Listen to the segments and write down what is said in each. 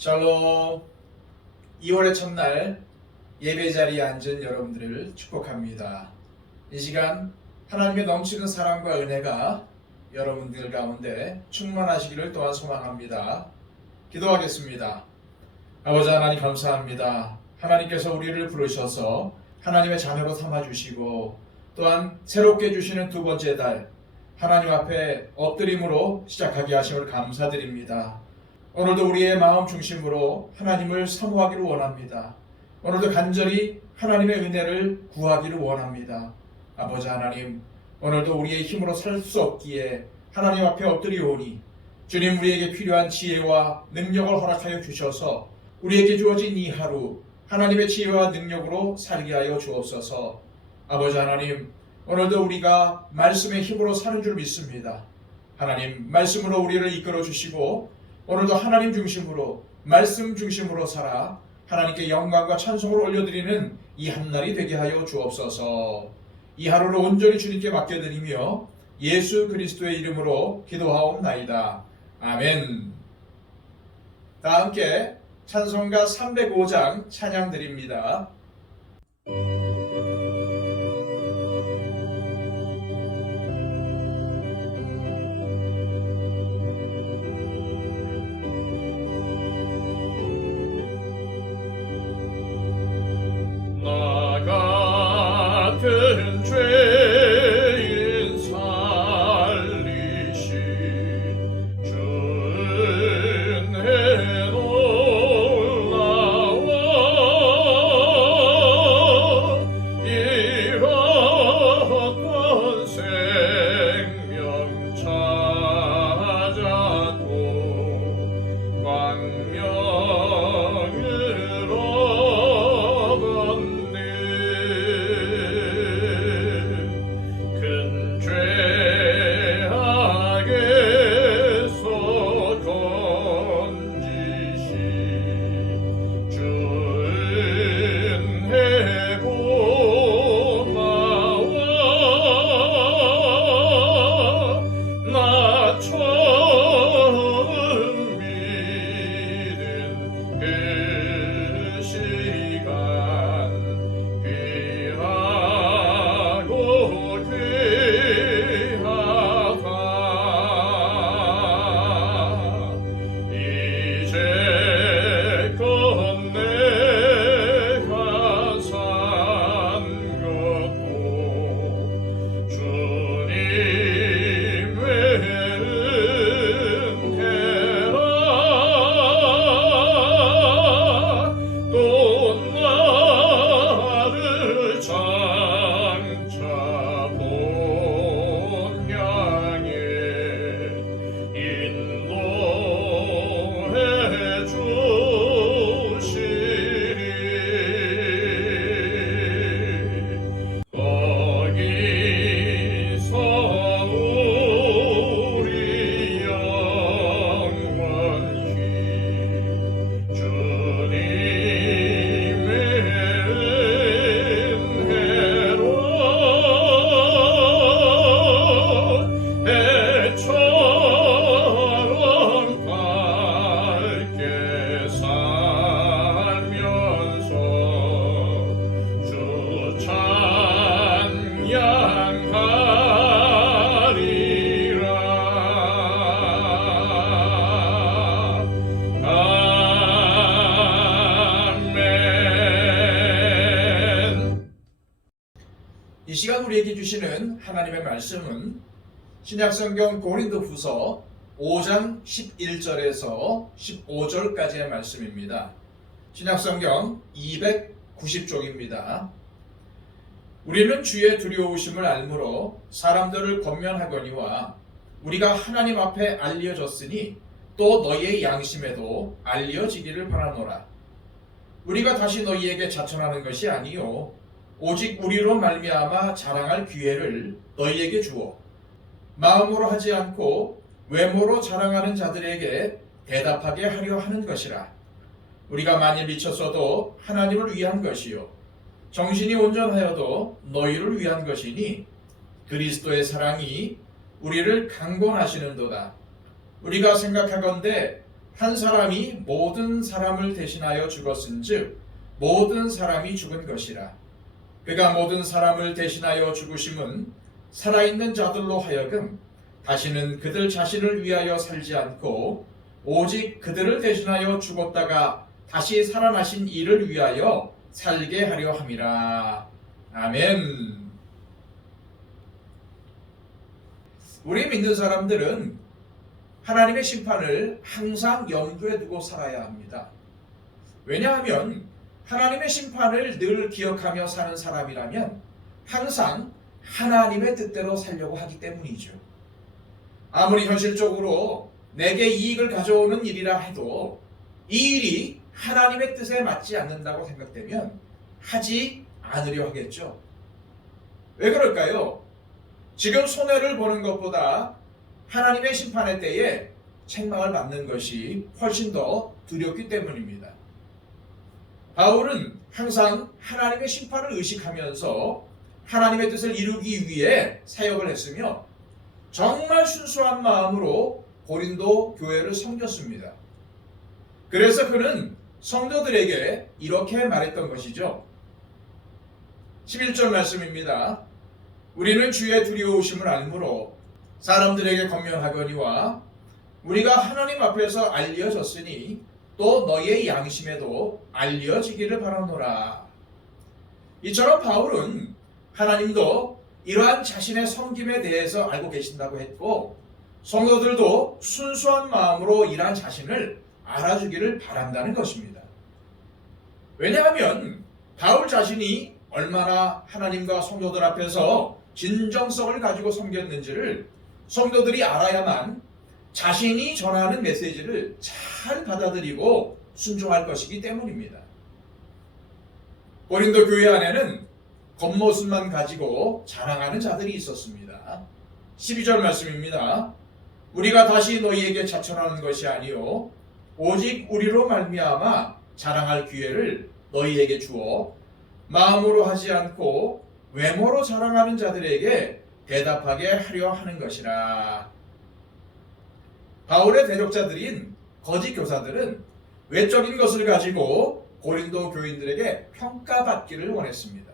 샬롬. 2월의 첫날 예배 자리에 앉은 여러분들을 축복합니다. 이 시간 하나님의 넘치는 사랑과 은혜가 여러분들 가운데 충만하시기를 또한 소망합니다. 기도하겠습니다. 아버지 하나님 감사합니다. 하나님께서 우리를 부르셔서 하나님의 자녀로 삼아주시고 또한 새롭게 주시는 두 번째 달 하나님 앞에 엎드림으로 시작하게 하심을 감사드립니다. 오늘도 우리의 마음 중심으로 하나님을 사모하기를 원합니다. 오늘도 간절히 하나님의 은혜를 구하기를 원합니다. 아버지 하나님, 오늘도 우리의 힘으로 살 수 없기에 하나님 앞에 엎드리오니 주님 우리에게 필요한 지혜와 능력을 허락하여 주셔서 우리에게 주어진 이 하루 하나님의 지혜와 능력으로 살게 하여 주옵소서. 아버지 하나님, 오늘도 우리가 말씀의 힘으로 사는 줄 믿습니다. 하나님, 말씀으로 우리를 이끌어 주시고 오늘도 하나님 중심으로 말씀 중심으로 살아 하나님께 영광과 찬송을 올려드리는 이 한날이 되게 하여 주옵소서. 이 하루를 온전히 주님께 맡겨드리며 예수 그리스도의 이름으로 기도하옵나이다. 아멘. 다 함께 찬송가 305장 찬양 드립니다. 같은 죄인 살리신 주 은혜 놀라워 잃었던 생명 찾았고 광명을 얻었네. 큰 죄악에서 건지신 주 은혜 고마워. 나 처음 믿은 그 시간 귀하고 귀하다. 이제껏 내가 산 것도 주님의 은혜라. 또 나를 장차 본향에 인도해 주시리. 거기서 우리 영원히 주님의 은혜로 해처럼 밝게 살면서 주 찬양하리라. 아멘. 이 시간 우리에게 주시는 하나님의 말씀은 신약성경 고린도후서 5장 11절에서 15절까지의 말씀입니다. 신약성경 290쪽입니다. 우리는 주의 두려우심을 알므로 사람들을 권면하거니와 우리가 하나님 앞에 알려졌으니 또 너희의 양심에도 알려지기를 바라노라. 우리가 다시 너희에게 자천하는 것이 아니요 오직 우리로 말미암아 자랑할 기회를 너희에게 주어 마음으로 하지 않고 외모로 자랑하는 자들에게 대답하게 하려 하는 것이라. 우리가 만일 미쳤어도 하나님을 위한 것이요 정신이 온전하여도 너희를 위한 것이니 그리스도의 사랑이 우리를 강권하시는도다. 우리가 생각하건대 한 사람이 모든 사람을 대신하여 죽었은즉 모든 사람이 죽은 것이라. 그가 모든 사람을 대신하여 죽으심은 살아있는 자들로 하여금 다시는 그들 자신을 위하여 살지 않고 오직 그들을 대신하여 죽었다가 다시 살아나신 이를 위하여 살게 하려 함이라. 아멘. 우리 믿는 사람들은 하나님의 심판을 항상 염두에 두고 살아야 합니다. 왜냐하면 하나님의 심판을 늘 기억하며 사는 사람이라면 항상 하나님의 뜻대로 살려고 하기 때문이죠. 아무리 현실적으로 내게 이익을 가져오는 일이라 해도 이 일이 하나님의 뜻에 맞지 않는다고 생각되면 하지 않으려 하겠죠. 왜 그럴까요? 지금 손해를 보는 것보다 하나님의 심판의 때에 책망을 받는 것이 훨씬 더 두렵기 때문입니다. 바울은 항상 하나님의 심판을 의식하면서 하나님의 뜻을 이루기 위해 사역을 했으며 정말 순수한 마음으로 고린도 교회를 섬겼습니다. 그래서 그는 성도들에게 이렇게 말했던 것이죠. 11절 말씀입니다. 우리는 주의 두려우심을 알므로 사람들에게 권면하거니와 우리가 하나님 앞에서 알려졌으니 또 너희의 양심에도 알려지기를 바라노라. 이처럼 바울은 하나님도 이러한 자신의 섬김에 대해서 알고 계신다고 했고 성도들도 순수한 마음으로 이러한 자신을 알아주기를 바란다는 것입니다. 왜냐하면 바울 자신이 얼마나 하나님과 성도들 앞에서 진정성을 가지고 섬겼는지를 성도들이 알아야만 자신이 전하는 메시지를 잘 받아들이고 순종할 것이기 때문입니다. 고린도 교회 안에는 겉모습만 가지고 자랑하는 자들이 있었습니다. 12절 말씀입니다. 우리가 다시 너희에게 자천하는 것이 아니요 오직 우리로 말미암아 자랑할 기회를 너희에게 주어 마음으로 하지 않고 외모로 자랑하는 자들에게 대답하게 하려 하는 것이라. 바울의 대적자들인 거짓 교사들은 외적인 것을 가지고 고린도 교인들에게 평가받기를 원했습니다.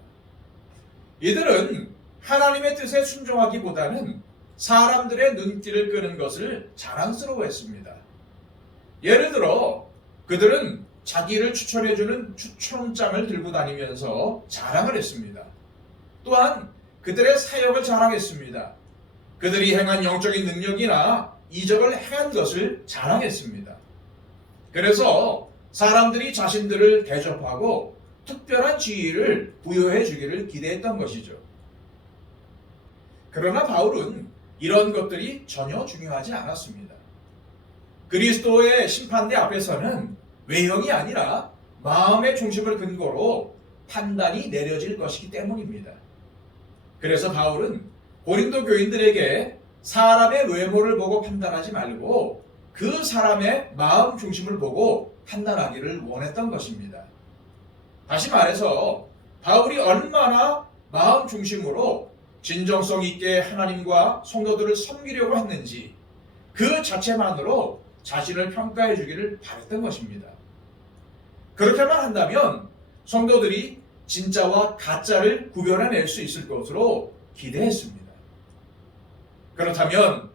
이들은 하나님의 뜻에 순종하기보다는 사람들의 눈길을 끄는 것을 자랑스러워했습니다. 예를 들어 그들은 자기를 추천해주는 추천장을 들고 다니면서 자랑을 했습니다. 또한 그들의 사역을 자랑했습니다. 그들이 행한 영적인 능력이나 이적을 행한 것을 자랑했습니다. 그래서 사람들이 자신들을 대접하고 특별한 지위를 부여해 주기를 기대했던 것이죠. 그러나 바울은 이런 것들이 전혀 중요하지 않았습니다. 그리스도의 심판대 앞에서는 외형이 아니라 마음의 중심을 근거로 판단이 내려질 것이기 때문입니다. 그래서 바울은 고린도 교인들에게 사람의 외모를 보고 판단하지 말고 그 사람의 마음 중심을 보고 판단하기를 원했던 것입니다. 다시 말해서 바울이 얼마나 마음 중심으로 진정성 있게 하나님과 성도들을 섬기려고 했는지 그 자체만으로 자신을 평가해 주기를 바랬던 것입니다. 그렇게만 한다면 성도들이 진짜와 가짜를 구별해낼 수 있을 것으로 기대했습니다. 그렇다면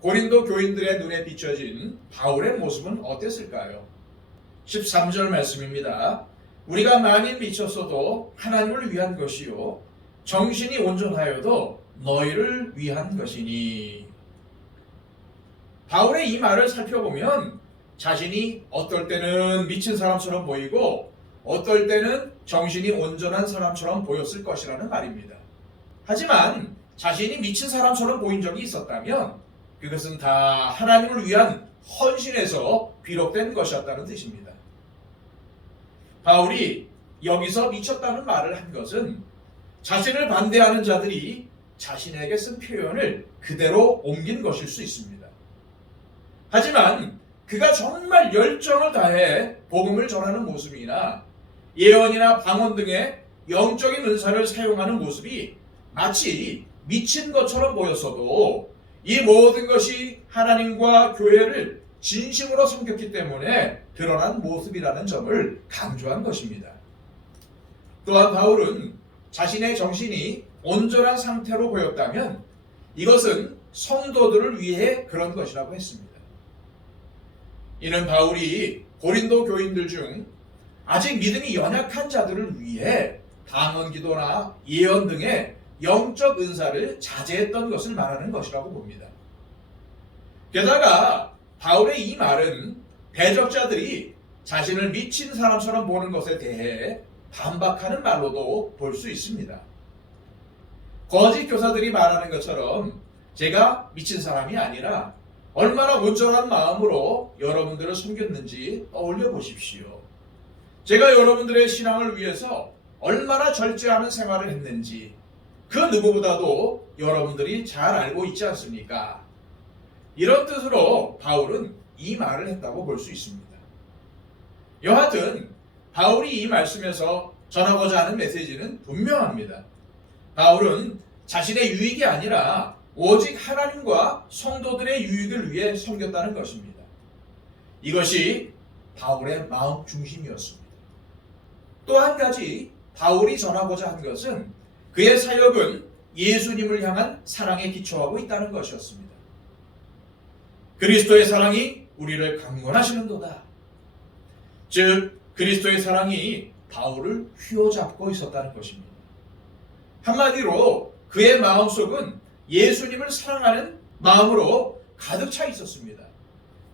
고린도 교인들의 눈에 비춰진 바울의 모습은 어땠을까요? 13절 말씀입니다. 우리가 만일 미쳤어도 하나님을 위한 것이요 정신이 온전하여도 너희를 위한 것이니. 바울의 이 말을 살펴보면 자신이 어떨 때는 미친 사람처럼 보이고 어떨 때는 정신이 온전한 사람처럼 보였을 것이라는 말입니다. 하지만 자신이 미친 사람처럼 보인 적이 있었다면 그것은 다 하나님을 위한 헌신에서 비롯된 것이었다는 뜻입니다. 바울이 여기서 미쳤다는 말을 한 것은 자신을 반대하는 자들이 자신에게 쓴 표현을 그대로 옮긴 것일 수 있습니다. 하지만 그가 정말 열정을 다해 복음을 전하는 모습이나 예언이나 방언 등의 영적인 은사를 사용하는 모습이 마치 미친 것처럼 보였어도 이 모든 것이 하나님과 교회를 진심으로 섬겼기 때문에 드러난 모습이라는 점을 강조한 것입니다. 또한 바울은 자신의 정신이 온전한 상태로 보였다면 이것은 성도들을 위해 그런 것이라고 했습니다. 이는 바울이 고린도 교인들 중 아직 믿음이 연약한 자들을 위해 방언기도나 예언 등의 영적 은사를 자제했던 것을 말하는 것이라고 봅니다. 게다가 바울의 이 말은 대적자들이 자신을 미친 사람처럼 보는 것에 대해 반박하는 말로도 볼 수 있습니다. 거짓 교사들이 말하는 것처럼 제가 미친 사람이 아니라 얼마나 온전한 마음으로 여러분들을 섬겼는지 떠올려 보십시오. 제가 여러분들의 신앙을 위해서 얼마나 절제하는 생활을 했는지 그 누구보다도 여러분들이 잘 알고 있지 않습니까? 이런 뜻으로 바울은 이 말을 했다고 볼 수 있습니다. 여하튼 바울이 이 말씀에서 전하고자 하는 메시지는 분명합니다. 바울은 자신의 유익이 아니라 오직 하나님과 성도들의 유익을 위해 섬겼다는 것입니다. 이것이 바울의 마음 중심이었습니다. 또 한 가지 바울이 전하고자 한 것은 그의 사역은 예수님을 향한 사랑에 기초하고 있다는 것이었습니다. 그리스도의 사랑이 우리를 강권하시는도다. 즉 그리스도의 사랑이 바울을 휘어잡고 있었다는 것입니다. 한마디로 그의 마음속은 예수님을 사랑하는 마음으로 가득 차 있었습니다.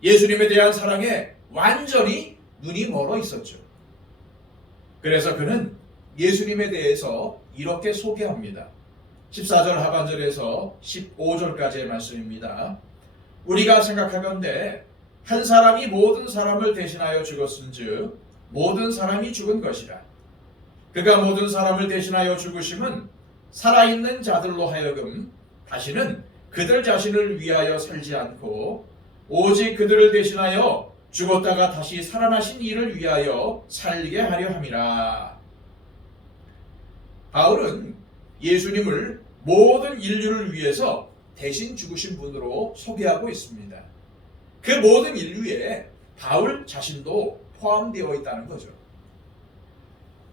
예수님에 대한 사랑에 완전히 눈이 멀어 있었죠. 그래서 그는 예수님에 대해서 이렇게 소개합니다. 14절 하반절에서 15절까지의 말씀입니다. 우리가 생각하건대 한 사람이 모든 사람을 대신하여 죽었은즉 모든 사람이 죽은 것이라. 그가 모든 사람을 대신하여 죽으심은 살아있는 자들로 하여금 다시는 그들 자신을 위하여 살지 않고 오직 그들을 대신하여 죽었다가 다시 살아나신 이를 위하여 살게 하려 함이라. 바울은 예수님을 모든 인류를 위해서 대신 죽으신 분으로 소개하고 있습니다. 그 모든 인류에 바울 자신도 포함되어 있다는 거죠.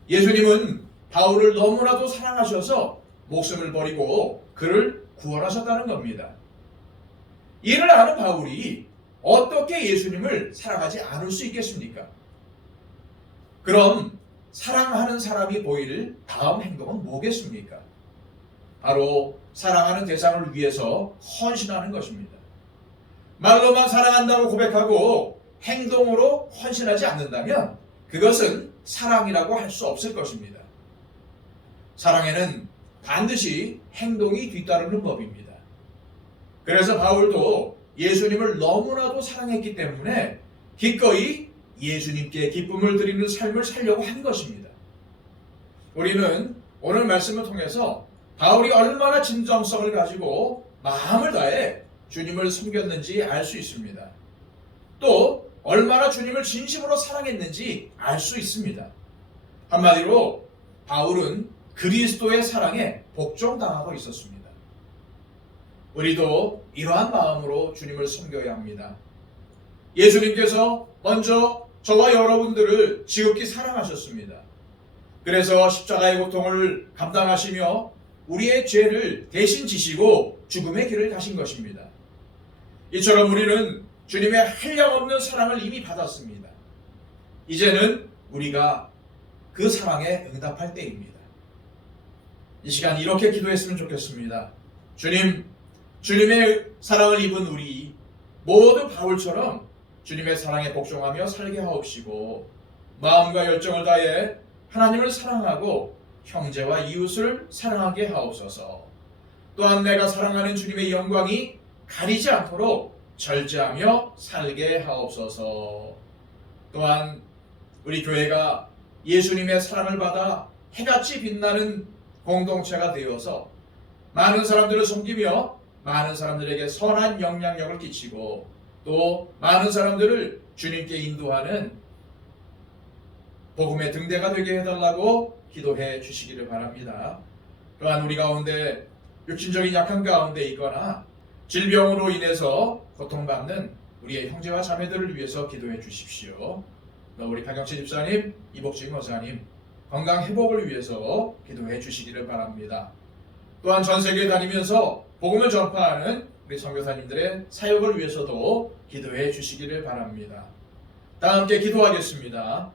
예수님은 바울을 너무나도 사랑하셔서 목숨을 버리고 그를 구원하셨다는 겁니다. 이를 아는 바울이 어떻게 예수님을 사랑하지 않을 수 있겠습니까? 그럼 사랑하는 사람이 보일 다음 행동은 뭐겠습니까? 바로 사랑하는 대상을 위해서 헌신하는 것입니다. 말로만 사랑한다고 고백하고 행동으로 헌신하지 않는다면 그것은 사랑이라고 할 수 없을 것입니다. 사랑에는 반드시 행동이 뒤따르는 법입니다. 그래서 바울도 예수님을 너무나도 사랑했기 때문에 기꺼이 예수님께 기쁨을 드리는 삶을 살려고 한 것입니다. 우리는 오늘 말씀을 통해서 바울이 얼마나 진정성을 가지고 마음을 다해 주님을 섬겼는지 알 수 있습니다. 또 얼마나 주님을 진심으로 사랑했는지 알 수 있습니다. 한마디로 바울은 그리스도의 사랑에 복종당하고 있었습니다. 우리도 이러한 마음으로 주님을 섬겨야 합니다. 예수님께서 먼저 저와 여러분들을 지극히 사랑하셨습니다. 그래서 십자가의 고통을 감당하시며 우리의 죄를 대신 지시고 죽음의 길을 가신 것입니다. 이처럼 우리는 주님의 한량없는 사랑을 이미 받았습니다. 이제는 우리가 그 사랑에 응답할 때입니다. 이 시간 이렇게 기도했으면 좋겠습니다. 주님, 주님의 사랑을 입은 우리 모두 바울처럼 주님의 사랑에 복종하며 살게 하옵시고 마음과 열정을 다해 하나님을 사랑하고 형제와 이웃을 사랑하게 하옵소서. 또한 내가 사랑하는 주님의 영광이 가리지 않도록 절제하며 살게 하옵소서. 또한 우리 교회가 예수님의 사랑을 받아 해같이 빛나는 공동체가 되어서 많은 사람들을 섬기며 많은 사람들에게 선한 영향력을 끼치고 또 많은 사람들을 주님께 인도하는 복음의 등대가 되게 해달라고 기도해 주시기를 바랍니다. 또한 우리 가운데 육신적인 약한 가운데 있거나 질병으로 인해서 고통받는 우리의 형제와 자매들을 위해서 기도해 주십시오. 또 우리 박영채 집사님, 이복진 권사님 건강 회복을 위해서 기도해 주시기를 바랍니다. 또한 전 세계에 다니면서 복음을 전파하는 우리 선교사님들의 사역을 위해서도 기도해 주시기를 바랍니다. 다 함께 기도하겠습니다.